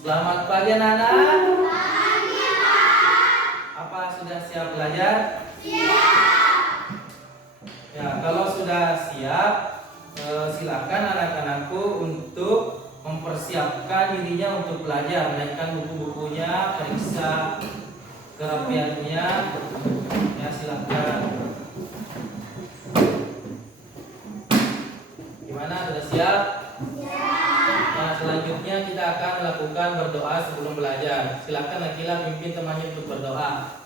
Selamat pagi anak-anak. Apa sudah siap belajar? Siap. Ya, kalau sudah siap, silakan anak-anakku untuk mempersiapkan dirinya untuk belajar, menaikkan buku-bukunya, periksa kerapiannya. Ya, silakan. Gimana? Sudah siap? Nah, selanjutnya kita akan melakukan berdoa sebelum belajar. Silakan Nakila pimpin temannya untuk berdoa.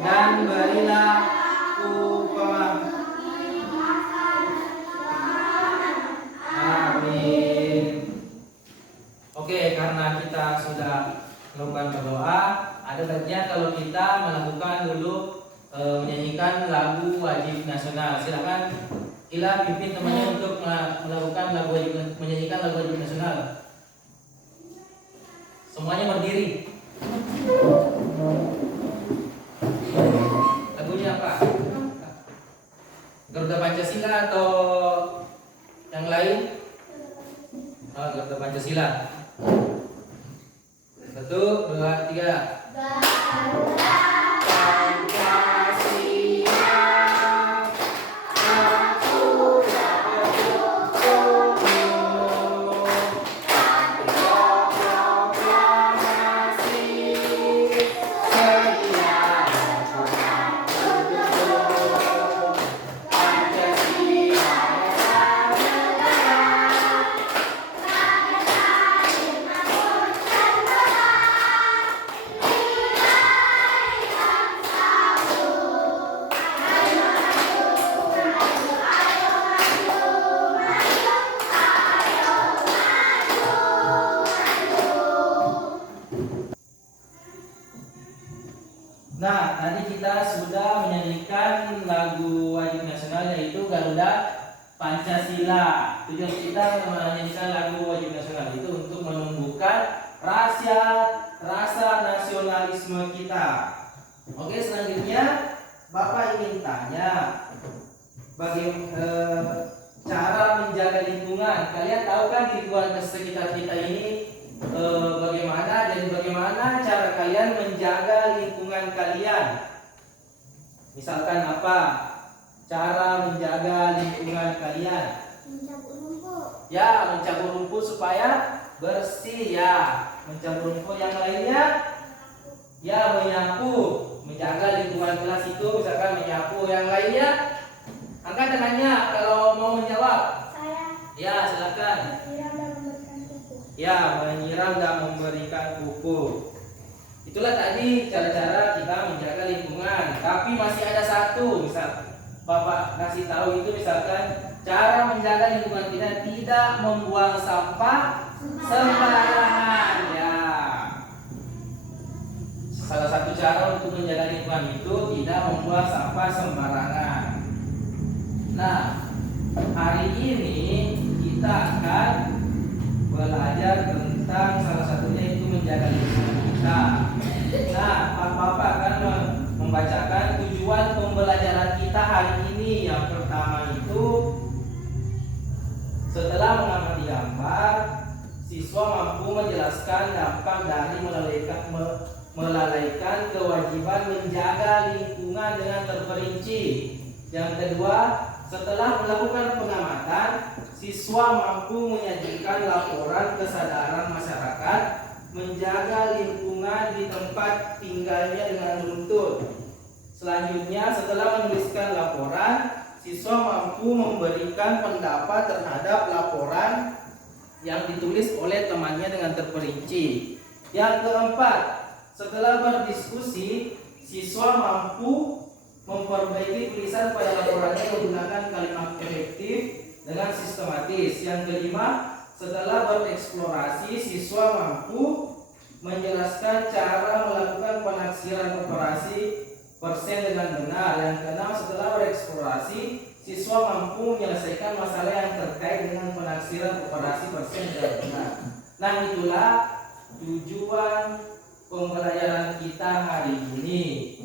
Dan berilah ku Amin. Oke, karena kita sudah melakukan berdoa, ada baiknya kalau kita melakukan dulu menyanyikan lagu wajib nasional. Silakan Ila pimpin temannya untuk melakukan lagu wajib, menyanyikan lagu wajib nasional. Semuanya berdiri. Lagunya apa? Garuda Pancasila atau yang lain? Oh, Garuda Pancasila. 1, 2, 3. Garuda Nah, tadi kita sudah menyanyikan lagu wajib nasional yaitu Garuda Pancasila. Tujuan kita menyanyikan lagu wajib nasional itu untuk menumbuhkan rasa nasionalisme kita. Oke, selanjutnya Bapak ingin tanya bagaimana cara menjaga lingkungan. Kalian tahu kan lingkungan sekitar kita ini bagaimana cara kalian menjaga lingkungan kalian? Misalkan apa cara menjaga lingkungan kalian? Mencabut rumput. Ya, mencabut rumput supaya bersih ya. Mencabut rumput yang lainnya? Ya, menyapu. Menjaga lingkungan kelas itu misalkan menyapu. Yang lainnya? Angkat tangannya kalau mau menjawab. Saya. Ya, silakan. Ya, menyiram dan memberikan pupuk. Itulah tadi cara-cara kita menjaga lingkungan. Tapi masih ada satu, misal Bapak kasih tahu itu misalkan cara menjaga lingkungan kita tidak membuang sampah sembarangan ya. Salah satu cara untuk menjaga lingkungan itu tidak membuang sampah sembarangan. Nah, hari ini kita akan belajar tentang salah satunya itu menjaga lingkungan kita. Nah, Bapak akan membacakan tujuan pembelajaran kita hari ini. Yang pertama itu, setelah mengamati gambar, siswa mampu menjelaskan dampak dari melalaikan kewajiban menjaga lingkungan dengan terperinci. Yang kedua, setelah melakukan pengamatan, siswa mampu menyajikan laporan kesadaran masyarakat menjaga lingkungan di tempat tinggalnya dengan runtut. Selanjutnya, setelah menuliskan laporan, siswa mampu memberikan pendapat terhadap laporan yang ditulis oleh temannya dengan terperinci. Yang keempat, setelah berdiskusi, siswa mampu memperbaiki tulisan pada laporannya menggunakan kalimat efektif dengan sistematis. Yang kelima, setelah bereksplorasi, siswa mampu menjelaskan cara melakukan penaksiran operasi persen dengan benar. Yang keenam, setelah bereksplorasi, siswa mampu menyelesaikan masalah yang terkait dengan penaksiran operasi persen dengan benar. Nah, itulah tujuan pembelajaran kita hari ini.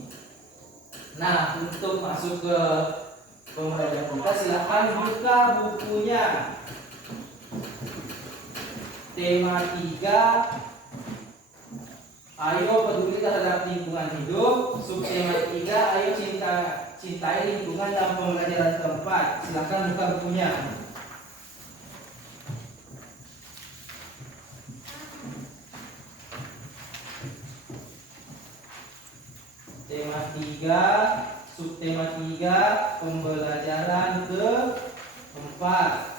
Nah, untuk masuk ke pembelajaran kita, silakan buka bukunya. Tema 3, ayo peduli terhadap lingkungan hidup. Subtema 3, ayo cintai lingkungan dalam pembelajaran keempat. Silakan buka bukunya. Tema 3, subtema 3, pembelajaran keempat.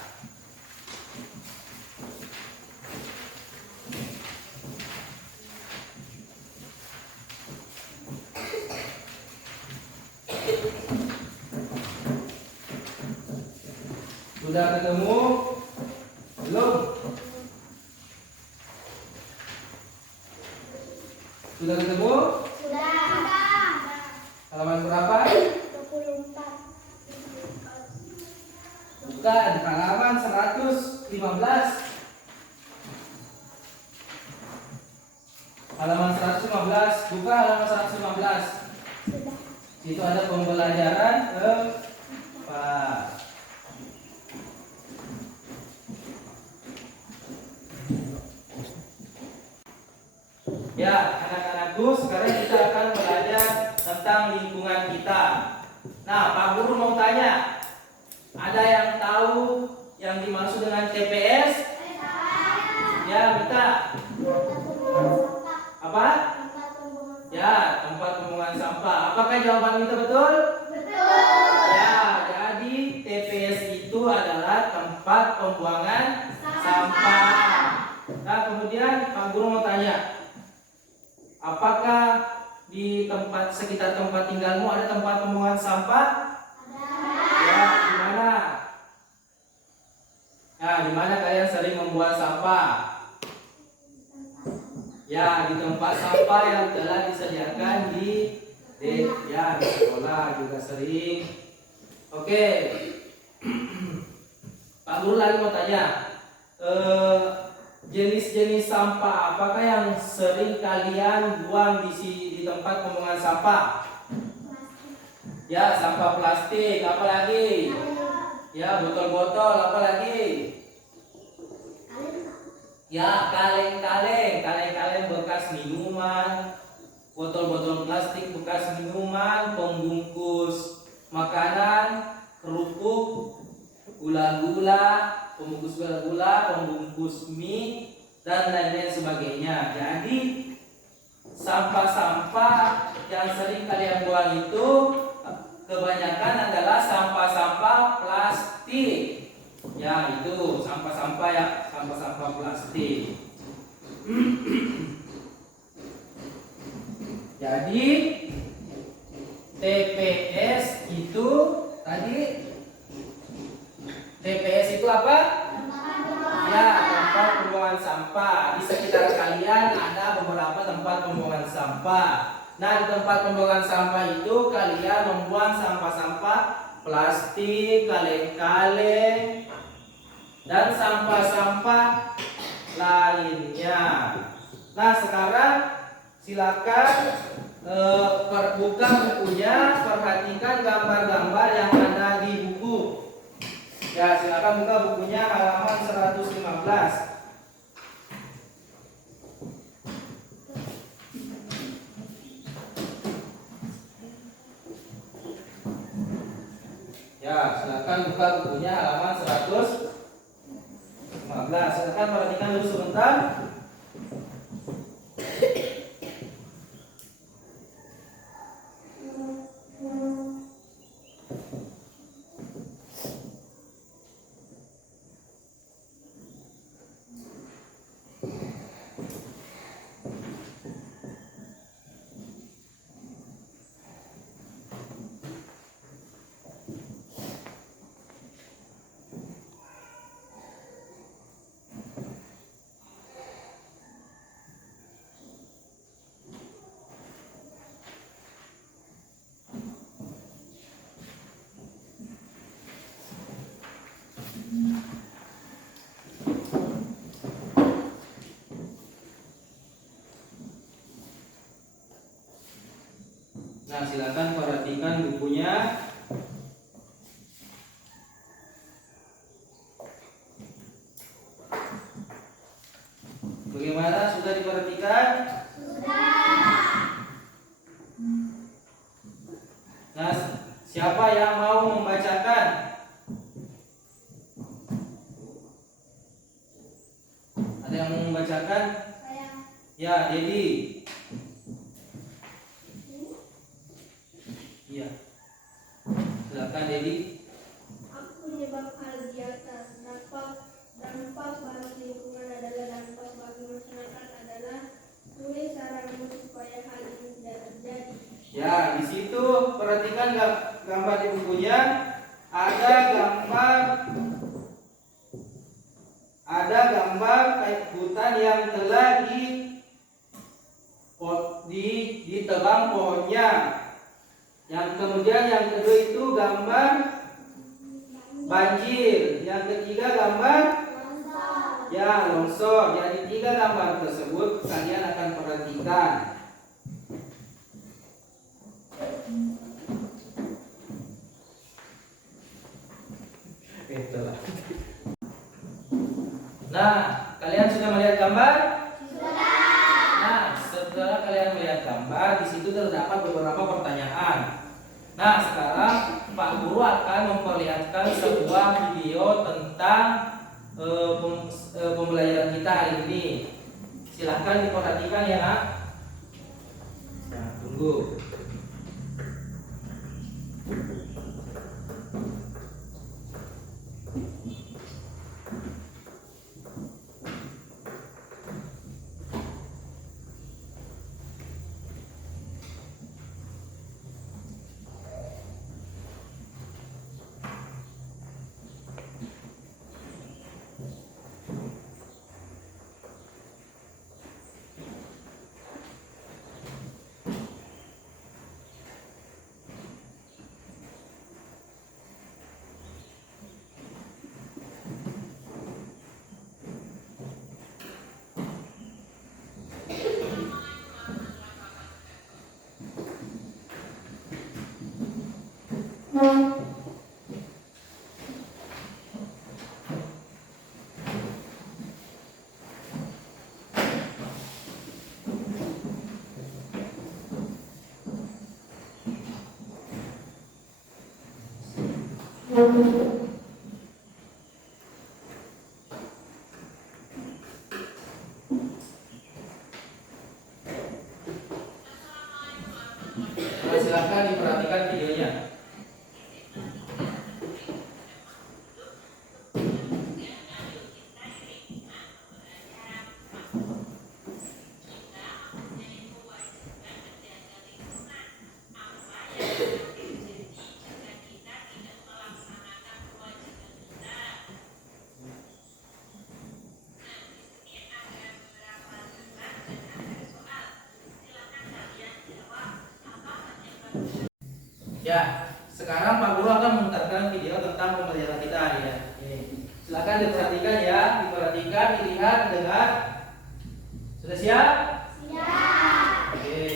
Sudah ketemu? Belum? Sudah ketemu? Sudah. Halaman berapa? 24. Bukan, halaman 115. Halaman 115, buka halaman 115. Sudah. Itu ada pembelajaran keempat. Ya, anak-anakku, sekarang kita akan belajar tentang lingkungan kita. Nah, Pak Guru mau tanya, ada yang tahu yang dimaksud dengan TPS? Ya, minta. Apa? Ya, tempat pembuangan sampah. Apakah jawaban kita betul? Betul. Ya, jadi TPS itu adalah tempat pembuangan sampah. Nah, kemudian Pak Guru mau tanya, apakah di tempat sekitar tempat tinggalmu ada tempat pembuangan sampah? Ya, di mana? Ya, di mana kalian sering membuang sampah? Ya, di tempat sampah yang telah disediakan di sekolah juga sering. Oke. Pak Guru lagi mau tanya, jenis-jenis sampah apakah yang sering kalian buang di tempat pembuangan sampah? Ya, sampah plastik, apa lagi? Ya, botol-botol, apa lagi? Ya, kaleng-kaleng bekas minuman, botol-botol plastik bekas minuman, pembungkus makanan, kerupuk, gula-gula, pembungkus gula-gula, pembungkus mie, dan lain-lain sebagainya. Jadi sampah-sampah yang sering kalian buang itu kebanyakan adalah sampah-sampah plastik. Ya, itu sampah-sampah plastik. Jadi TPS itu tadi, TPS itu apa? Ya, tempat pembuangan sampah. Di sekitar kalian ada beberapa tempat pembuangan sampah. Nah, di tempat pembuangan sampah itu kalian membuang sampah-sampah plastik, kaleng-kaleng, dan sampah-sampah lainnya. Nah, sekarang silakan buka bukunya, perhatikan gambar-gambar yang ada di buku. Ya, silakan buka bukunya halaman 115. Ya, silakan buka bukunya halaman 115. Silakan perhatikan dulu sebentar. Nah, silakan perhatikan bukunya. Bagaimana, sudah diperhatikan? Nah, siapa yang mau membacakan? Ada yang mau membacakan? Saya. Ya, Dedi. Iya. Silakan, Dedi. Aku menyebab hal di atas. Dampak bagi lingkungan adalah dampak bagi masyarakat adalah tulis saranmu supaya hal ini tidak terjadi. Ya, di situ perhatikan gambar di bukunya. Ada gambar kayak hutan yang telah ditebang pohonnya. Yang kemudian yang kedua itu gambar banjir. Yang ketiga gambar longsor. Jadi 3 gambar tersebut kalian akan perhatikan. Itulah. Nah, kalian sudah melihat gambar? Sudah. Nah, setelah kalian melihat gambar, di situ terdapat beberapa pertanyaan. Nah, sekarang Pak Guru akan memperlihatkan sebuah video tentang pembelajaran kita hari ini. Silahkan diperhatikan ya, Nak. Nah, tunggu. Nah, silakan diperhatikan videonya. Ya, sekarang Pak Guru akan memutarkan video tentang pembelajaran kita hari ya. Silakan diperhatikan ya, diperhatikan, dilihat, dengar. Sudah siap? Siap. Oke.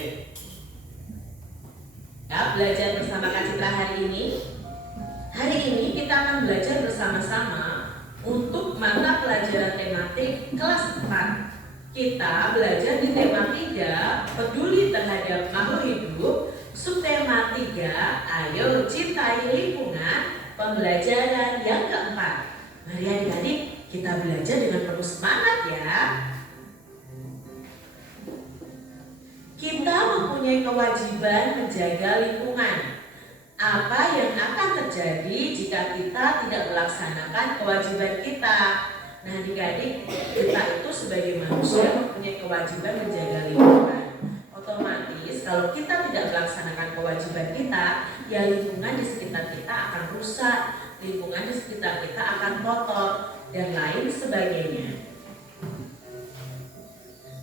Ya, belajar bersama Kak Citra hari ini. Hari ini kita akan belajar bersama-sama untuk mata pelajaran tematik kelas 4. Kita belajar di tema 3, peduli terhadap makhluk hidup. Subtema 3, ayo cintai lingkungan. Pembelajaran yang keempat. Mari adik-adik kita belajar dengan penuh semangat ya. Kita mempunyai kewajiban menjaga lingkungan. Apa yang akan terjadi jika kita tidak melaksanakan kewajiban kita? Nah, adik-adik, kita itu sebagai manusia mempunyai kewajiban menjaga lingkungan. Otomatis kalau kita tidak melaksanakan kewajiban kita, ya lingkungan di sekitar kita akan rusak, lingkungan di sekitar kita akan kotor, dan lain sebagainya.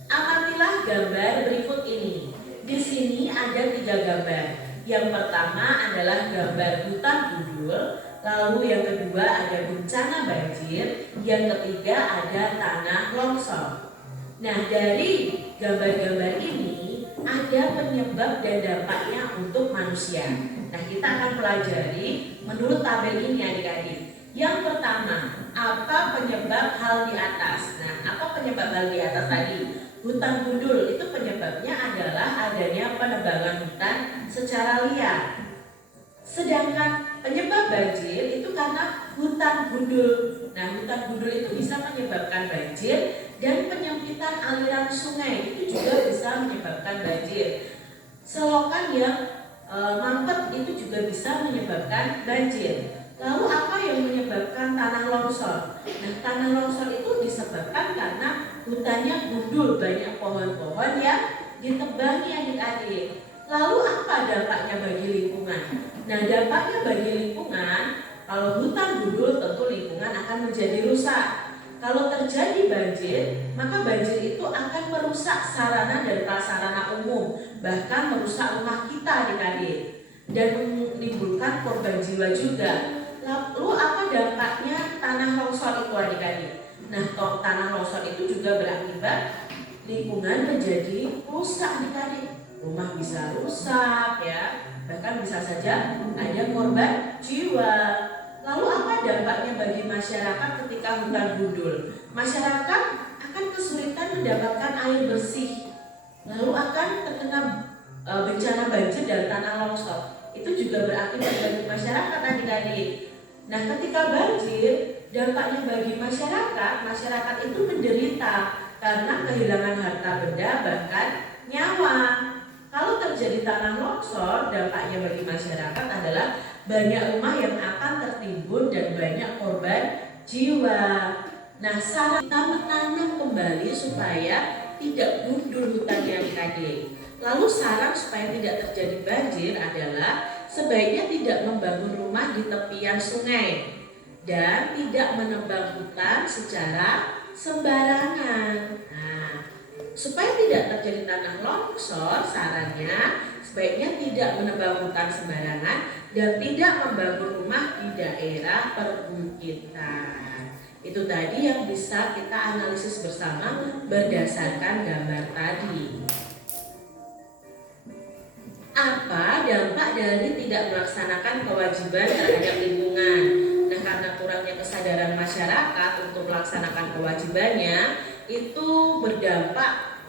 Amatilah gambar berikut ini. Di sini ada 3 gambar. Yang pertama adalah gambar hutan gundul, lalu yang kedua ada bencana banjir, yang ketiga ada tanah longsor. Nah, dari gambar-gambar ini ada penyebab dan dampaknya untuk manusia. Nah, kita akan pelajari menurut tabel ini adik-adik. Yang pertama, apa penyebab hal di atas? Nah, apa penyebab hal di atas tadi? Hutan gundul itu penyebabnya adalah adanya penebangan hutan secara liar. Sedangkan penyebab banjir itu karena hutan gundul. Nah, hutan gundul itu bisa menyebabkan banjir dan penyempitan aliran sungai itu juga bisa menyebabkan banjir. Selokan yang mampet itu juga bisa menyebabkan banjir. Lalu apa yang menyebabkan tanah longsor? Nah, tanah longsor itu disebabkan karena hutannya gundul, banyak pohon-pohon yang ditebangi adik-adik. Lalu apa dampaknya bagi lingkungan? Nah, dampaknya bagi lingkungan, kalau hutan gundul tentu lingkungan akan menjadi rusak. Kalau terjadi banjir, maka banjir itu akan merusak sarana dan prasarana umum, bahkan merusak rumah kita adik-adik, dan menimbulkan korban jiwa juga. Lalu apa dampaknya tanah longsor itu adik-adik? Nah, tanah longsor itu juga berakibat lingkungan menjadi rusak adik-adik. Rumah bisa rusak ya, bahkan bisa saja ada korban jiwa. Lalu apa dampaknya bagi masyarakat ketika hutan gundul? Masyarakat akan kesulitan mendapatkan air bersih, lalu akan terkena bencana banjir dan tanah longsor. Itu juga berakibat bagi masyarakat adik-adik. Nah, ketika banjir, dampaknya bagi masyarakat itu menderita karena kehilangan harta benda bahkan nyawa. Kalau terjadi tanah longsor, dampaknya bagi masyarakat adalah banyak rumah yang akan tertimbun dan banyak korban jiwa. Nah, saran kita menanam kembali supaya tidak gundul hutannya adik-adik. Lalu saran supaya tidak terjadi banjir adalah sebaiknya tidak membangun rumah di tepian sungai dan tidak menebang hutan secara sembarangan. Nah, supaya tidak terjadi tanah longsor, sarannya sebaiknya tidak menebang hutan sembarangan dan tidak membangun rumah di daerah perbukitan. Itu tadi yang bisa kita analisis bersama berdasarkan gambar tadi. Apa dampak dari tidak melaksanakan kewajiban terhadap lingkungan? Nah, karena kurangnya kesadaran masyarakat untuk melaksanakan kewajibannya, itu berdampak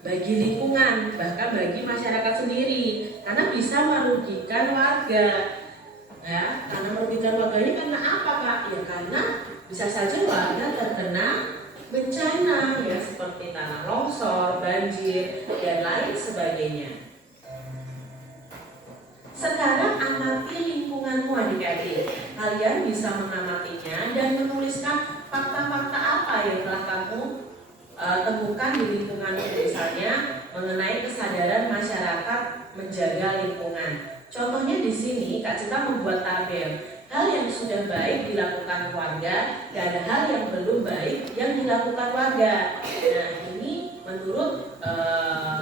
bagi lingkungan, bahkan bagi masyarakat sendiri, karena bisa merugikan warga. Ya, karena merugikan warga ini karena apa, Kak? Ya karena bisa saja warga terkena bencana, ya seperti tanah longsor, banjir, dan lain sebagainya. Sekarang amati lingkunganmu adik-adik. Kalian bisa mengamatinya dan menuliskan fakta-fakta apa yang telah kamu temukan di lingkunganmu, misalnya mengenai kesadaran masyarakat menjaga lingkungan. Contohnya di sini Kak Cita membuat tabel hal yang sudah baik dilakukan warga dan hal yang belum baik yang dilakukan warga. Nah, ini menurut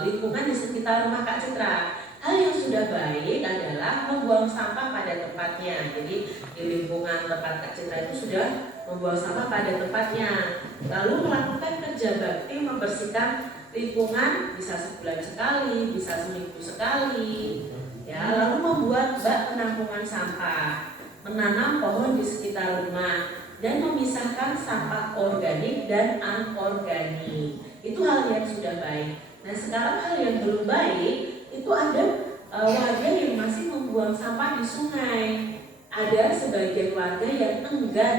lingkungan di sekitar rumah Kak Citra. Hal yang sudah baik adalah membuang sampah pada tempatnya. Jadi di lingkungan tempat Kak Citra itu sudah membuang sampah pada tempatnya. Lalu melakukan kerja bakti membersihkan lingkungan, bisa sebulan sekali, bisa seminggu sekali. Ya, lalu membuat bak penampungan sampah, menanam pohon di sekitar rumah, dan memisahkan sampah organik dan anorganik. Itu hal yang sudah baik. Nah, sekarang hal yang belum baik itu ada warga yang masih membuang sampah di sungai. Ada sebagian warga yang enggan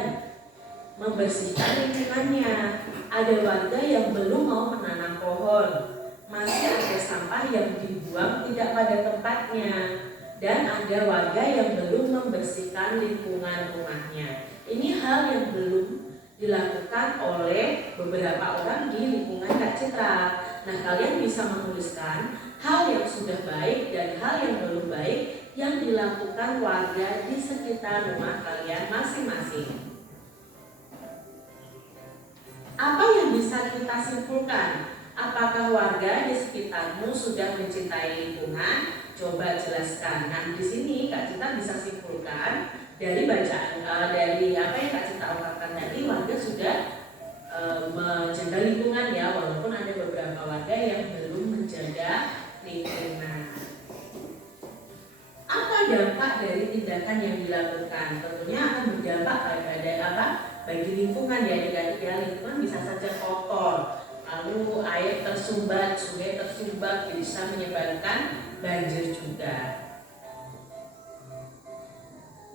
membersihkan lingkungannya. Ada warga yang belum mau menanam pohon. Masih ada sampah yang dibuang tidak pada tempatnya. Dan ada warga yang belum membersihkan lingkungan rumahnya. Ini hal yang belum dilakukan oleh beberapa orang di lingkungan Kak Citra. Nah, kalian bisa menuliskan hal yang sudah baik dan hal yang belum baik yang dilakukan warga di sekitar rumah kalian masing-masing. Apa yang bisa kita simpulkan? Apakah warga di sekitarmu sudah mencintai lingkungan? Coba jelaskan. Nah, di sini Kak Cita bisa simpulkan dari bacaan dari apa yang Kak Cita ungkapkan tadi, warga sudah menjaga lingkungan ya, walaupun ada beberapa warga yang belum menjaga lingkungan. dampak dari tindakan yang dilakukan. Tentunya akan berdampak pada apa? Bagi lingkungan ya, adik-adik ya. Lingkungan bisa saja kotor, lalu air tersumbat, sungai tersumbat, bisa menyebabkan banjir juga.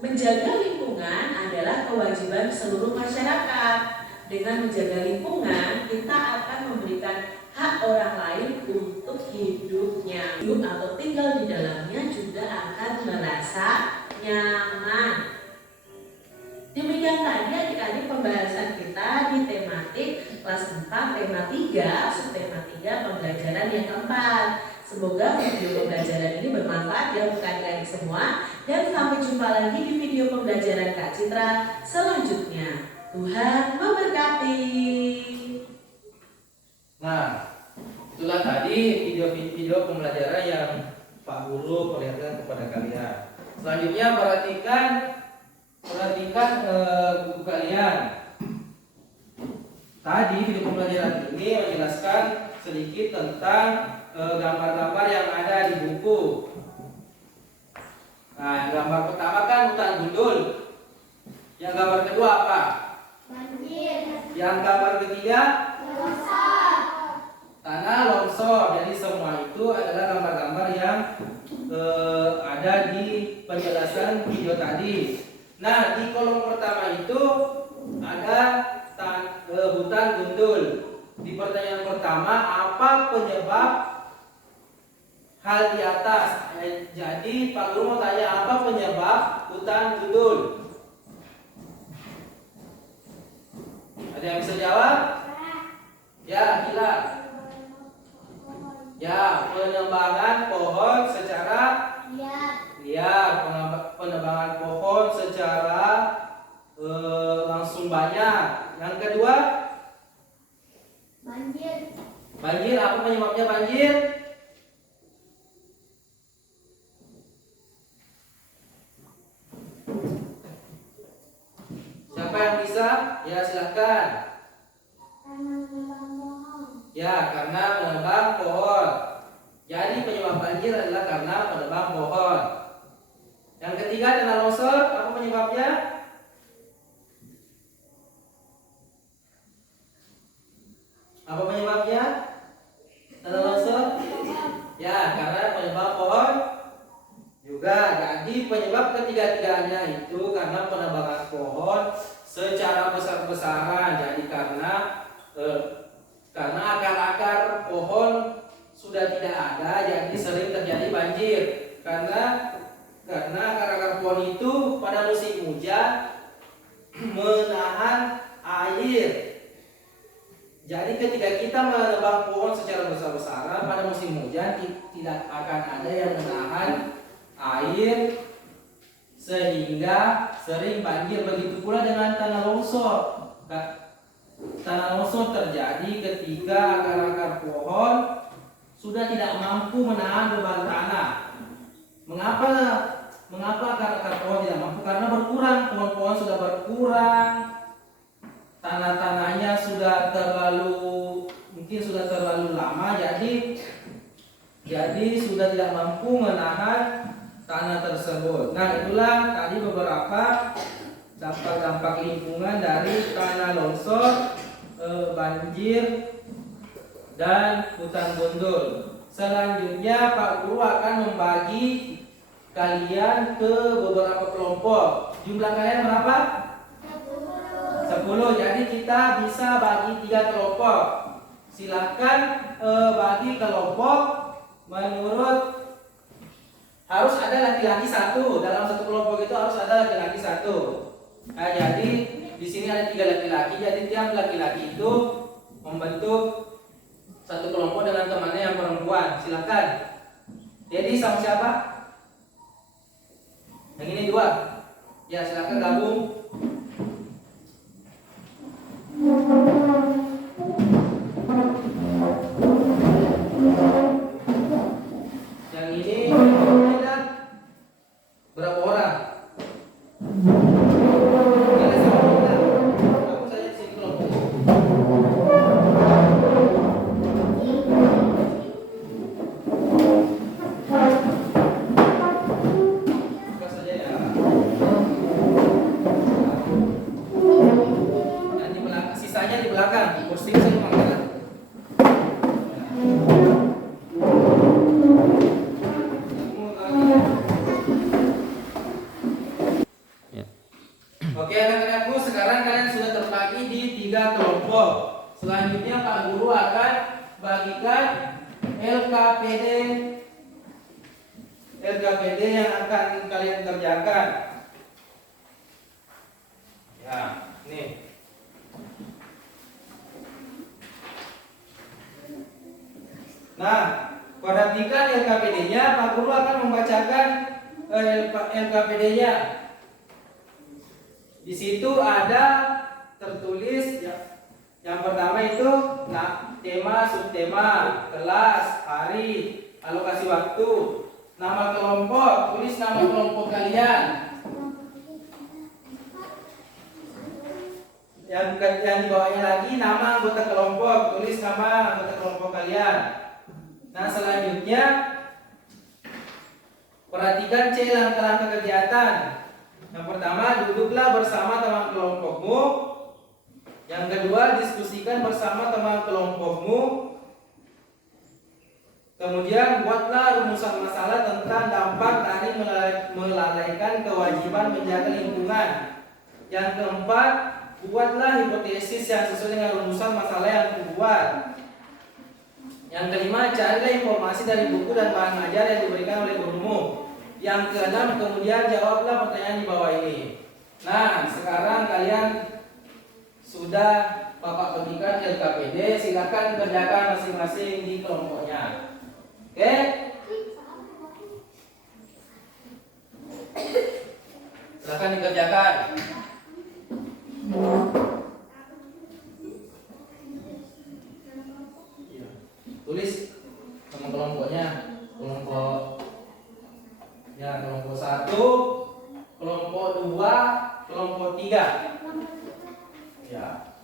Menjaga lingkungan adalah kewajiban seluruh masyarakat. Dengan menjaga lingkungan, kita akan memberikan hak orang lain untuk hidupnya. Hidup atau tinggal di dalamnya juga akan merasa nyaman. Demikian tadi adik-adik pembahasan kita di tematik kelas 4, tema 3, subtema 3, pembelajaran yang keempat. Semoga video pembelajaran ini bermanfaat ya untuk adik-adik semua. Dan sampai jumpa lagi di video pembelajaran Kak Citra selanjutnya. Tuhan memberkati. Nah, itulah tadi video-video pembelajaran yang Pak Guru perlihatkan kepada kalian. Selanjutnya perhatikan buku kalian. Tadi video pembelajaran ini menjelaskan sedikit tentang gambar-gambar yang ada di buku. Nah, gambar pertama kan hutan gundul. Yang gambar kedua apa? Banjir. Yang gambar ketiga Longsor. tanah longsor. Jadi semua itu adalah gambar-gambar yang ada di penjelasan video tadi. Nah, di kolom pertama itu ada hutan gundul. Di pertanyaan pertama, apa penyebab hal di atas? Jadi Pak Guru mau tanya, apa penyebab hutan gundul? Ada yang bisa jawab? Ya, gila. Ya, penebangan pohon secara liar, penebangan pohon secara langsung banyak. Yang kedua, Banjir. banjir. Apa penyebabnya banjir? Siapa yang bisa? Ya, silakan. Ya, karena menebang pohon. Jadi penyebab banjir adalah karena menebang pohon. Yang ketiga, tanah longsor. Apa penyebabnya? Apa penyebabnya? Tanah longsor? Ya, karena penyebab pohon juga. Jadi penyebab ketiga-tiganya itu karena penebangan pohon secara besar-besaran. Jadi karena akar-akar pohon sudah tidak ada, jadi sering terjadi banjir. Karena akar-akar pohon itu pada musim hujan menahan air. Jadi ketika kita menebang pohon secara besar-besaran pada musim hujan, tidak akan ada yang menahan air sehingga sering banjir. Begitu pula dengan tanah longsor. Tanah longsor terjadi ketika akar-akar pohon sudah tidak mampu menahan beban tanah. Mengapa akar-akar pohon tidak mampu? Karena berkurang, pohon-pohon sudah berkurang, tanah-tanahnya sudah terlalu lama, jadi sudah tidak mampu menahan tanah tersebut. Nah, itulah tadi beberapa dampak-dampak lingkungan dari tanah longsor, banjir, dan hutan gundul. Selanjutnya Pak Guru akan membagi kalian ke beberapa kelompok. Jumlah kalian berapa? 10. Jadi kita bisa bagi 3 kelompok. Silahkan bagi kelompok menurut, harus ada laki-laki 1. Dalam satu kelompok itu harus ada laki-laki 1. Nah, jadi di sini ada 3 laki-laki. Jadi tiap laki-laki itu membentuk satu kelompok dengan temannya yang perempuan. Silakan. Jadi sama siapa? Yang ini 2. Ya, silakan gabung. Yang ini ada berapa orang? Kita sama kita. Aku saja di sini kelompok. Buka saja. Oke anak-anakku, sekarang kalian sudah terbagi di 3 kelompok. Selanjutnya Pak Guru akan bagikan LKPD yang akan kalian kerjakan. Ya, nih. Nah, perhatikan LKPD-nya. Pak Guru akan membacakan LKPD-nya. Di situ ada tertulis ya, yang pertama itu tema, subtema, kelas, hari, alokasi waktu, nama kelompok, tulis nama kelompok kalian. Yang di bawahnya lagi nama anggota kelompok, tulis nama anggota kelompok kalian. Nah, selanjutnya perhatikan C langkah-langkah kegiatan. Yang pertama, duduklah bersama teman kelompokmu. Yang kedua, diskusikan bersama teman kelompokmu. Kemudian, buatlah rumusan masalah tentang dampak dari melalaikan kewajiban menjaga lingkungan. Yang keempat, buatlah hipotesis yang sesuai dengan rumusan masalah yang dibuat. Yang kelima, carilah informasi dari buku dan bahan ajar yang diberikan oleh gurumu. Yang keenam, kemudian jawablah pertanyaan di bawah ini. Nah, sekarang kalian sudah Bapak berikan LKPD, silakan kerjakan masing-masing di kelompoknya. Oke? Silakan dikerjakan. Tulis sama kelompoknya. Kelompok 1, kelompok 2, kelompok 3. Ya.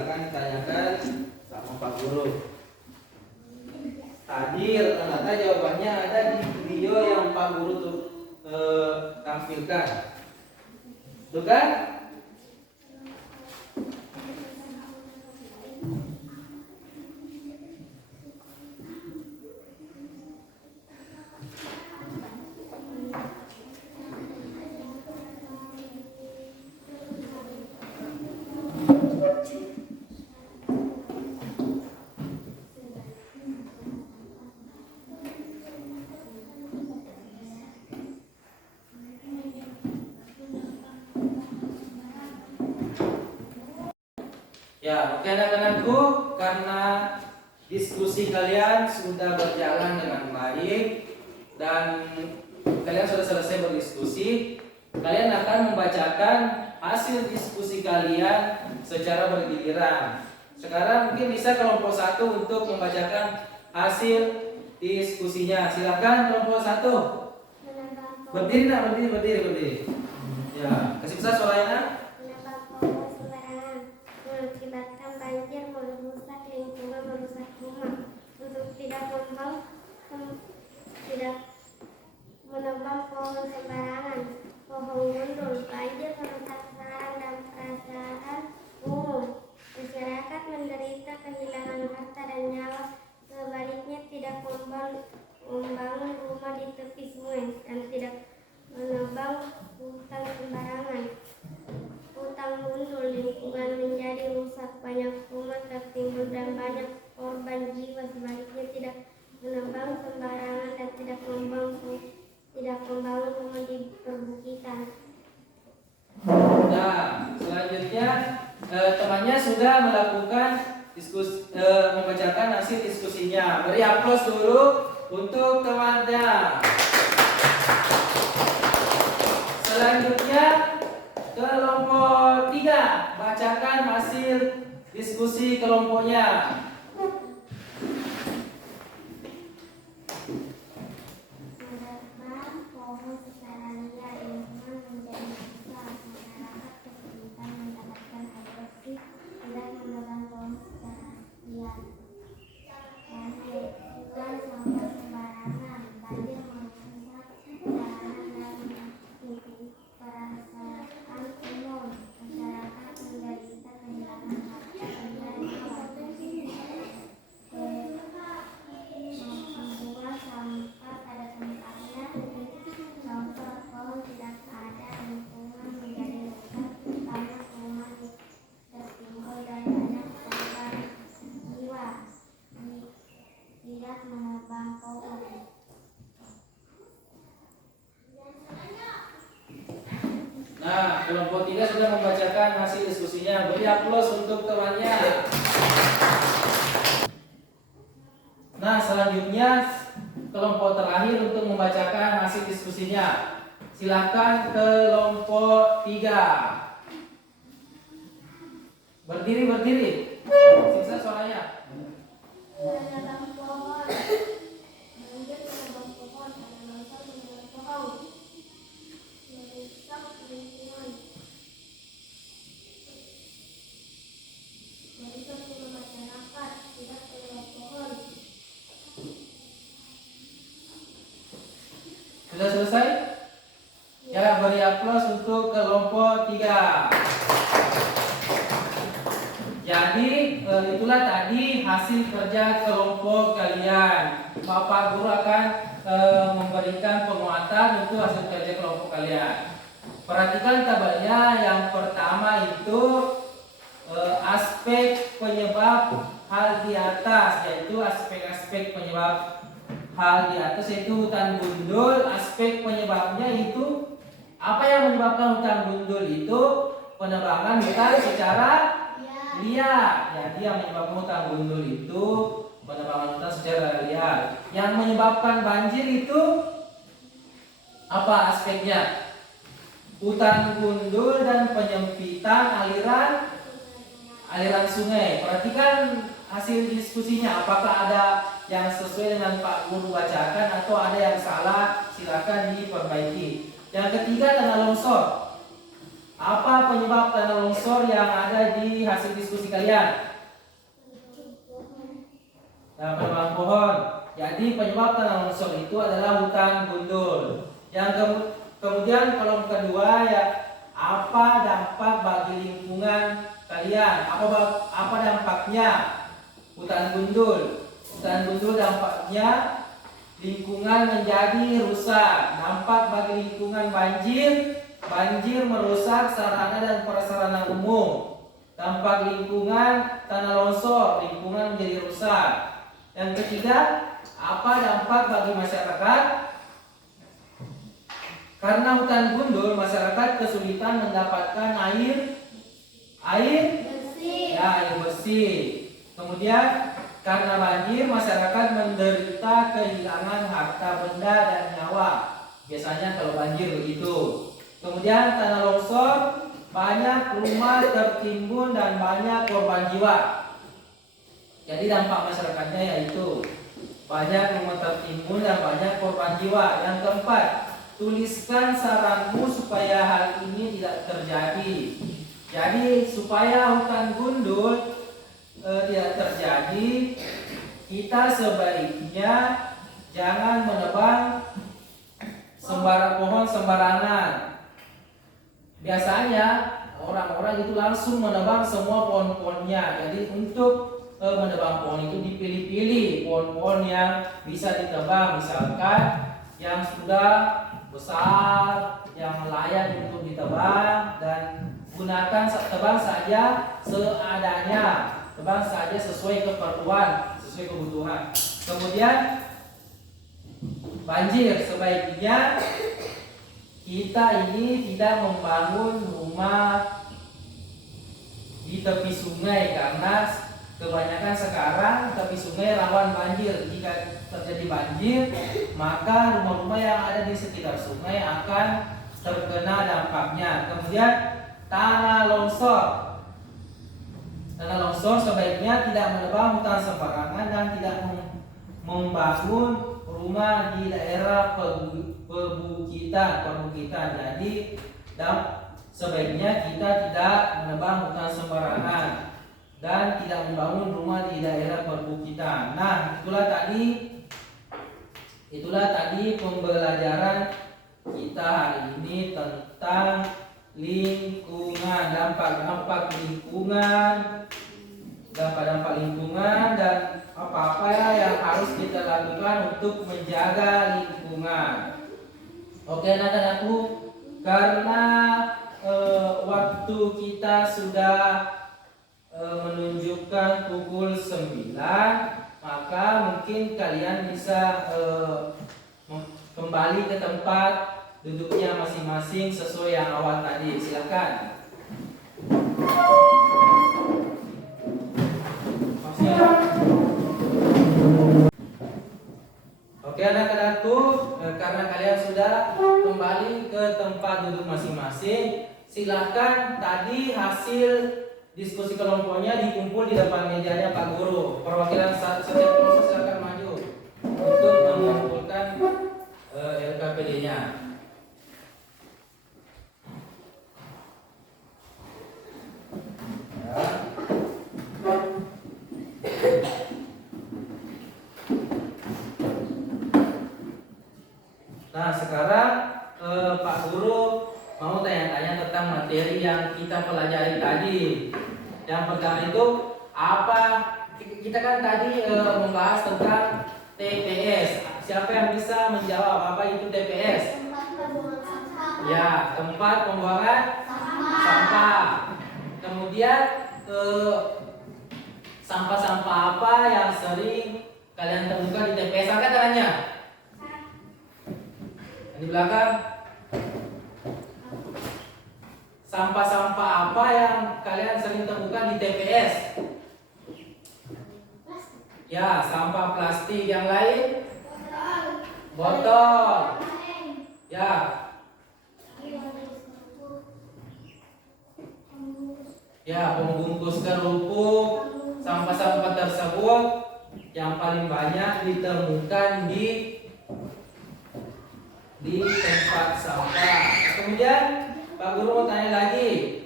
silakan ditanyakan sama Pak Guru. Tadi rata-rata jawabannya ada di video yang Pak Guru tuh tampilkan. Tuh kan? Ya, oke anak-anakku, karena diskusi kalian sudah berjalan dengan baik dan kalian sudah selesai berdiskusi, kalian akan membacakan hasil diskusi kalian secara bergiliran. Sekarang mungkin bisa kelompok 1 untuk membacakan hasil diskusinya. Silakan kelompok 1. Berdiri nak, berdiri. Ya, kasih besar suaranya. Mengakibatkan banjir, merusak lingkungan, merusak rumah. Untuk tidak menebang pohon sembarangan, pohon gundul. Banjir merusak sarana dan prasarana umum. Masyarakat menderita kehilangan harta dan nyawa. Sebaliknya tidak membangun rumah di tepi sungai dan tidak menebang hutan sembarangan. Hutan gundul, lingkungan menjadi rusak, banyak rumah tertimbun dan banyak korban jiwa. Sebaliknya tidak menebang sembarangan dan tidak membangun rumah di perbukitan. Nah, selanjutnya temannya sudah melakukan membacakan hasil diskusinya. Beri aplaus dulu untuk temannya. Selanjutnya kelompok 3, bacakan hasil diskusi kelompoknya. Menebang pohon secara liar, lingkungan menjadi rusak. Masyarakat kesulitan mendapatkan air bersih. Tidak menebang pohon secara liar. Bukan sampah sembarangan. Banjir merusak sarana dan perasaan umum. Masyarakat menderita kehilangan harta dan nyawa. Membuang sampah pada tempatnya. Contoh, pohon tidak ada, lingkungan menjadi rusak, banyak rumah tertimbun dan banyak korban jiwa. Tidak menebang pohon. Nah, kelompok 3 sudah membacakan hasil diskusinya. Beri aplaus untuk temannya. Nah, selanjutnya kelompok terakhir untuk membacakan hasil diskusinya. Silakan kelompok 3. Berdiri. Sisa suaranya. Menebang pohon. Banjir menebang pohon. Ada longsor menebang pohon. Merusak lingkungan. Merusak rumah masyarakat. Tidak menebang pohon. Sudah selesai? Ya, beri aplaus untuk kelompok 3. Jadi itulah tadi hasil kerja kelompok kalian. Bapak Guru akan memberikan penguatan untuk hasil kerja kelompok kalian. Perhatikan tabelnya. Yang pertama itu aspek penyebab hal di atas, yaitu aspek-aspek penyebab hal di atas yaitu hutan gundul. Aspek penyebabnya itu apa yang menyebabkan hutan gundul itu penebangan hutan secara liar. Jadi yang menyebabkan hutan gundul itu penebangan hutan secara liar. Yang menyebabkan banjir itu apa aspeknya? Hutan gundul dan penyempitan aliran sungai. Perhatikan hasil diskusinya. Apakah ada yang sesuai dengan Pak Guru bacakan atau ada yang salah? Silakan diperbaiki. Yang ketiga, tanah longsor. Apa penyebab tanah longsor yang ada di hasil diskusi kalian? Nah, penebang pohon. Jadi penyebab tanah longsor itu adalah hutan gundul. Kemudian kolom kedua ya, apa dampak bagi lingkungan kalian? Apa dampaknya hutan gundul? Hutan gundul dampaknya lingkungan menjadi rusak. Dampak bagi lingkungan banjir. Banjir merusak sarana dan prasarana umum. Dampak lingkungan tanah longsor, lingkungan menjadi rusak. Yang ketiga, apa dampak bagi masyarakat? Karena hutan gundul, masyarakat kesulitan mendapatkan air bersih. ya, air bersih. Kemudian karena banjir, masyarakat menderita kehilangan harta benda dan nyawa. Biasanya kalau banjir begitu. Kemudian tanah longsor, banyak rumah tertimbun dan banyak korban jiwa. Jadi dampak masyarakatnya yaitu banyak rumah tertimbun dan banyak korban jiwa. Yang keempat, tuliskan saranmu supaya hal ini tidak terjadi. Jadi supaya hutan gundul tidak terjadi, kita sebaiknya jangan menebang pohon sembarangan. Biasanya orang-orang itu langsung menebang semua pohon-pohonnya. Jadi untuk menebang pohon itu dipilih-pilih pohon-pohon yang bisa ditebang, misalkan yang sudah besar, yang layak untuk ditebang, dan gunakan tebang saja seadanya, tebang saja sesuai keperluan, sesuai kebutuhan. Kemudian banjir, sebaiknya kita ini tidak membangun rumah di tepi sungai karena kebanyakan sekarang tepi sungai rawan banjir. Jika terjadi banjir, maka rumah-rumah yang ada di sekitar sungai akan terkena dampaknya. Kemudian tanah longsor. Tanah longsor sebaiknya tidak menebang hutan sembarangan dan tidak membangun rumah di daerah perbukitan. Jadi sebaiknya kita tidak menebang hutan sembarangan dan tidak membangun rumah di daerah perbukitan. Nah, itulah tadi pembelajaran kita hari ini tentang lingkungan, dampak-dampak lingkungan dan apa-apa yang harus kita lakukan untuk menjaga lingkungan. Oke anak-anakku, karena waktu kita sudah menunjukkan pukul 9, maka mungkin kalian bisa kembali ke tempat duduknya masing-masing sesuai yang awal tadi. Silakan. Oke anak-anakku, karena kalian sudah kembali ke tempat duduk masing-masing, silakan tadi hasil diskusi kelompoknya dikumpul di depan mejanya Pak Guru. Perwakilan setiap kelompok silakan maju untuk mengumpulkan LKPD-nya. Nah sekarang Pak Guru mau tanya-tanya tentang materi yang kita pelajari tadi. Yang pertama itu apa? Kita kan tadi membahas tentang TPS. Siapa yang bisa menjawab apa itu TPS? Tempat pembuangan sampah. Ya, tempat pembuangan sampah. Kemudian sampah-sampah apa yang sering kalian temukan di TPS? Angkat tangannya. Di belakang. Sampah-sampah apa yang kalian sering temukan di TPS? Ya, sampah plastik. Yang lain? Botol. Ya. Ya, pembungkus kerupuk. Sampah-sampah tersebut yang paling banyak ditemukan di tempat sampah. Kemudian Pak Guru mau tanya lagi.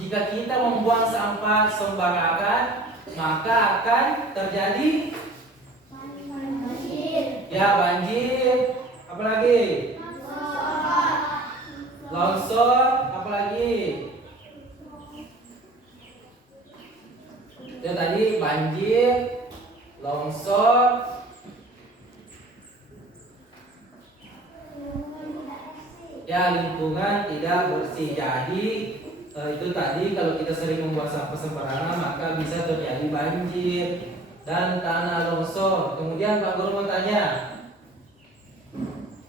Jika kita membuang sampah sembarangan, maka akan terjadi banjir. Apalagi? Longsor. Apalagi? Itu tadi banjir, longsor, lingkungan tidak bersih. Jadi itu tadi kalau kita sering membuang sampah sembarangan maka bisa terjadi banjir dan tanah longsor. Kemudian Pak Guru mau tanya,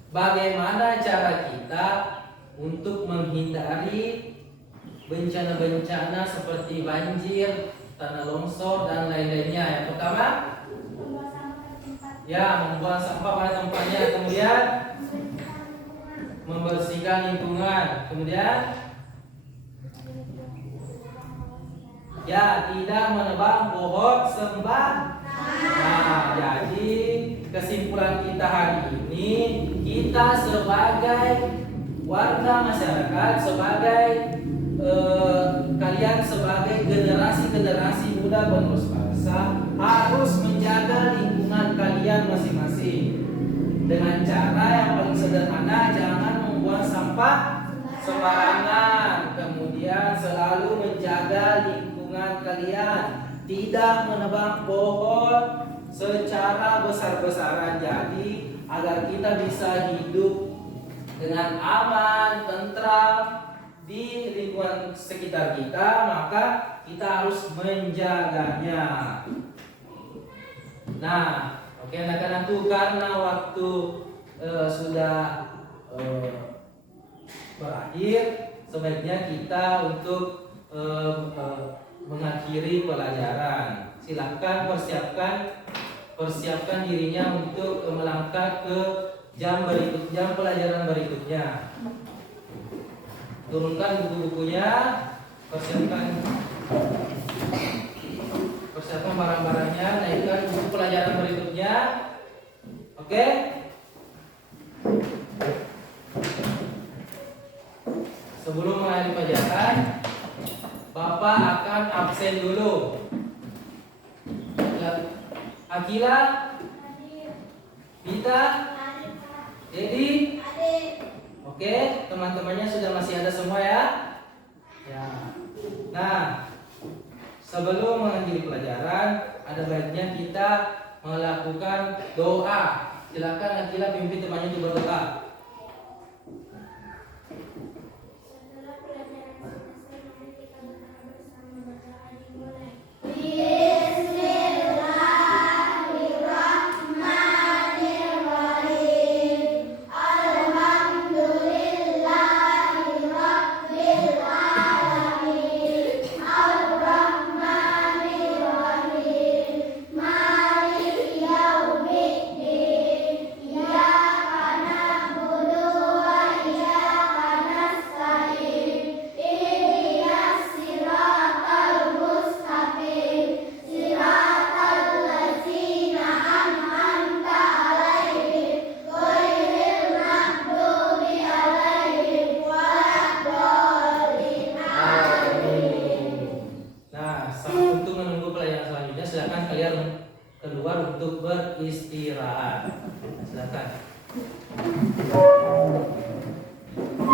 bagaimana cara kita untuk menghindari bencana-bencana seperti banjir, tanah longsor dan lain-lainnya? Yang pertama, membuang sampah pada tempatnya. Kemudian membersihkan lingkungan. Kemudian tidak menebang pohon sembarangan. Nah, jadi kesimpulan kita hari ini, kita sebagai warga masyarakat, sebagai kalian sebagai generasi muda penerus bangsa harus menjaga lingkungan kalian masing-masing dengan cara yang paling sederhana, jangan membuang sampah sembarangan. Kemudian selalu menjaga lingkungan kalian, tidak menebang pohon secara besar-besaran. Jadi agar kita bisa hidup dengan aman, tentram di lingkungan sekitar kita, maka kita harus menjaganya. Nah, oke anak-anak, karena waktu sudah berakhir, sebaiknya kita untuk mengakhiri pelajaran. Silahkan persiapkan dirinya untuk melangkah ke jam pelajaran berikutnya. Turunkan buku-bukunya, persiapkan barang-barangnya, naikkan buku pelajaran berikutnya. Oke? Sebelum mengakhiri pelajaran, Bapak akan absen dulu. Akila, Vita, Dedi. Oke, teman-temannya sudah masih ada semua ya? Nah, sebelum mengakhiri pelajaran, ada baiknya kita melakukan doa. Silakan Akila pimpin temannya untuk berdoa. Setelah pelajaran selesai, mari kita berdoa bersama. Berdoa dimulai. Silakan kalian keluar untuk beristirahat. Silakan.